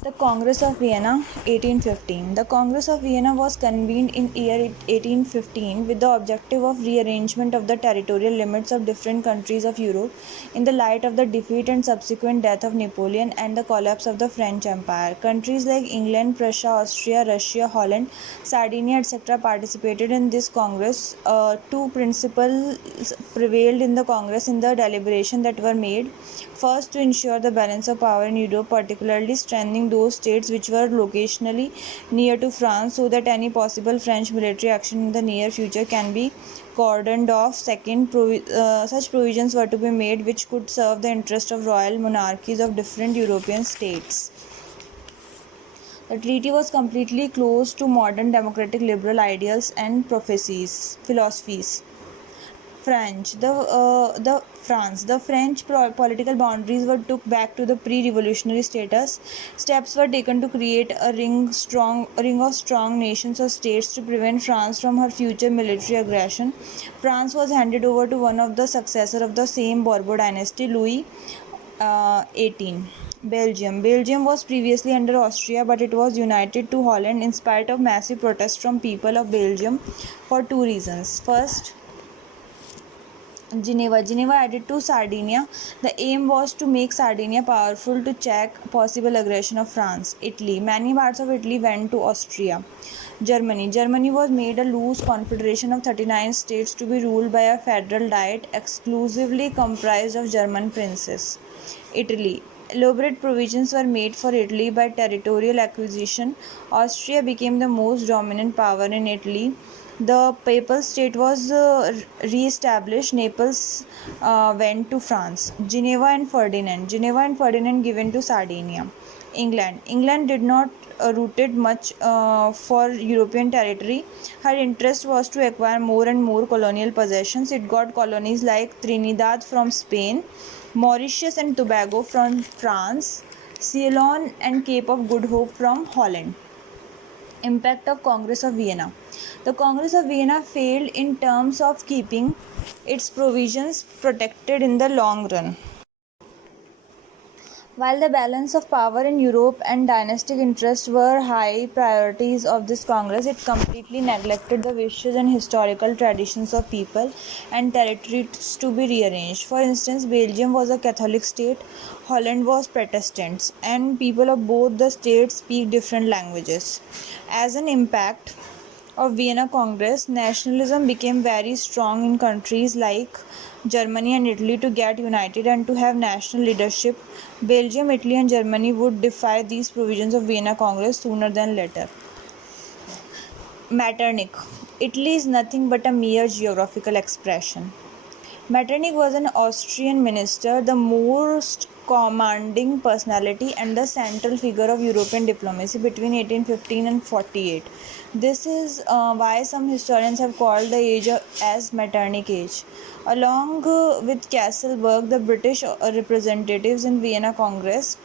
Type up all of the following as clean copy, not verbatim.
The Congress of Vienna, 1815. The Congress of Vienna was convened in year 1815 with the objective of rearrangement of the territorial limits of different countries of Europe in the light of the defeat and subsequent death of Napoleon and the collapse of the French Empire. Countries like England, Prussia, Austria, Russia, Holland, Sardinia, etc. participated in this Congress. Two principles prevailed in the Congress in the deliberation that were made. First, to ensure the balance of power in Europe, particularly strengthening those states which were locationally near to France so that any possible French military action in the near future can be cordoned off. Second, such provisions were to be made which could serve the interest of royal monarchies of different European states. The treaty was completely close to modern democratic liberal ideals and philosophies. The French political boundaries were took back to the pre-revolutionary status. Steps were taken to create a ring of strong nations or states to prevent France from her future military aggression. France was handed over to one of the successor of the same Bourbon dynasty, Louis 18. Belgium was previously under Austria, but it was united to Holland in spite of massive protests from people of Belgium for two reasons. First, Geneva added to Sardinia. The aim was to make Sardinia powerful to check possible aggression of France. Italy. Many parts of Italy went to Austria. Germany was made a loose confederation of 39 states to be ruled by a federal diet exclusively comprised of German princes. Italy. Elaborate provisions were made for Italy by territorial acquisition. Austria became the most dominant power in Italy. The papal state was re-established. Naples went to France. Geneva and Ferdinand given to Sardinia. England did not rooted much for European territory. Her interest was to acquire more and more colonial possessions. It got colonies like Trinidad from Spain, Mauritius and Tobago from France, Ceylon and Cape of Good Hope from Holland. Impact of Congress of Vienna. The Congress of Vienna failed in terms of keeping its provisions protected in the long run. While the balance of power in Europe and dynastic interests were high priorities of this Congress, it completely neglected the wishes and historical traditions of people and territories to be rearranged. For instance, Belgium was a Catholic state, Holland was Protestants, and people of both the states speak different languages. As an impact of Vienna Congress, nationalism became very strong in countries like Germany and Italy to get united and to have national leadership. Belgium, Italy and Germany would defy these provisions of Vienna Congress sooner than later. Metternich. Italy is nothing but a mere geographical expression. Metternich was an Austrian minister, the most commanding personality and the central figure of European diplomacy between 1815 and 48. This is why some historians have called the age as Metternich age. Along with Castleberg, the British representatives in Vienna Congress,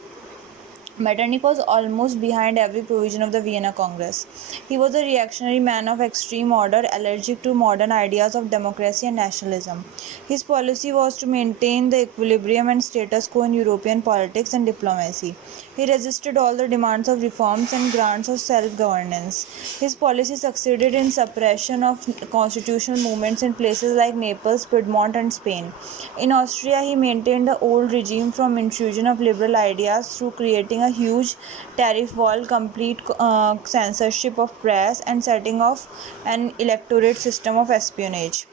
Metternich was almost behind every provision of the Vienna Congress. He was a reactionary man of extreme order, allergic to modern ideas of democracy and nationalism. His policy was to maintain the equilibrium and status quo in European politics and diplomacy. He resisted all the demands of reforms and grants of self-governance. His policy succeeded in suppression of constitutional movements in places like Naples, Piedmont, and Spain. In Austria, he maintained the old regime from intrusion of liberal ideas through creating a huge tariff wall, complete censorship of press, and setting off an elaborate system of espionage.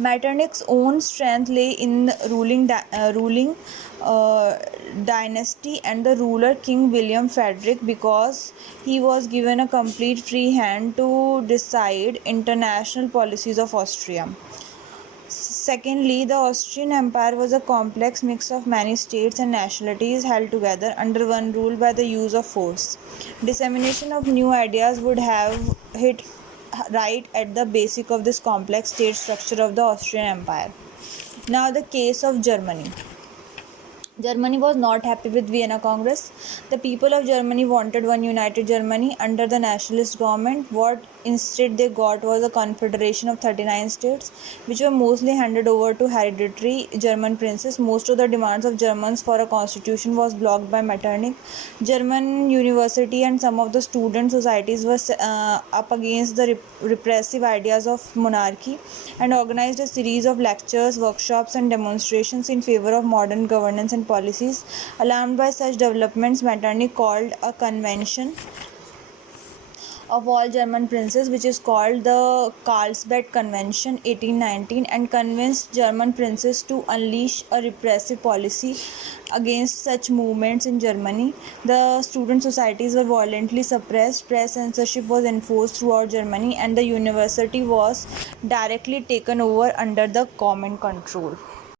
Metternich's own strength lay in ruling dynasty and the ruler King William Frederick, because he was given a complete free hand to decide international policies of Austria. Secondly, the Austrian Empire was a complex mix of many states and nationalities held together under one rule by the use of force. Dissemination of new ideas would have hit right at the basic of this complex state structure of the Austrian Empire. Now, the case of Germany. Germany was not happy with Vienna Congress. The people of Germany wanted one united Germany under the nationalist government. What instead they got was a confederation of 39 states, which were mostly handed over to hereditary German princes. Most of the demands of Germans for a constitution was blocked by Metternich. German university and some of the student societies were up against the repressive ideas of monarchy and organized a series of lectures, workshops, and demonstrations in favor of modern governance and policies. Alarmed by such developments, Metternich called a convention of all German princes, which is called the Karlsbad Convention 1819, and convinced German princes to unleash a repressive policy against such movements in Germany. The student societies were violently suppressed, press censorship was enforced throughout Germany, and the university was directly taken over under the common control.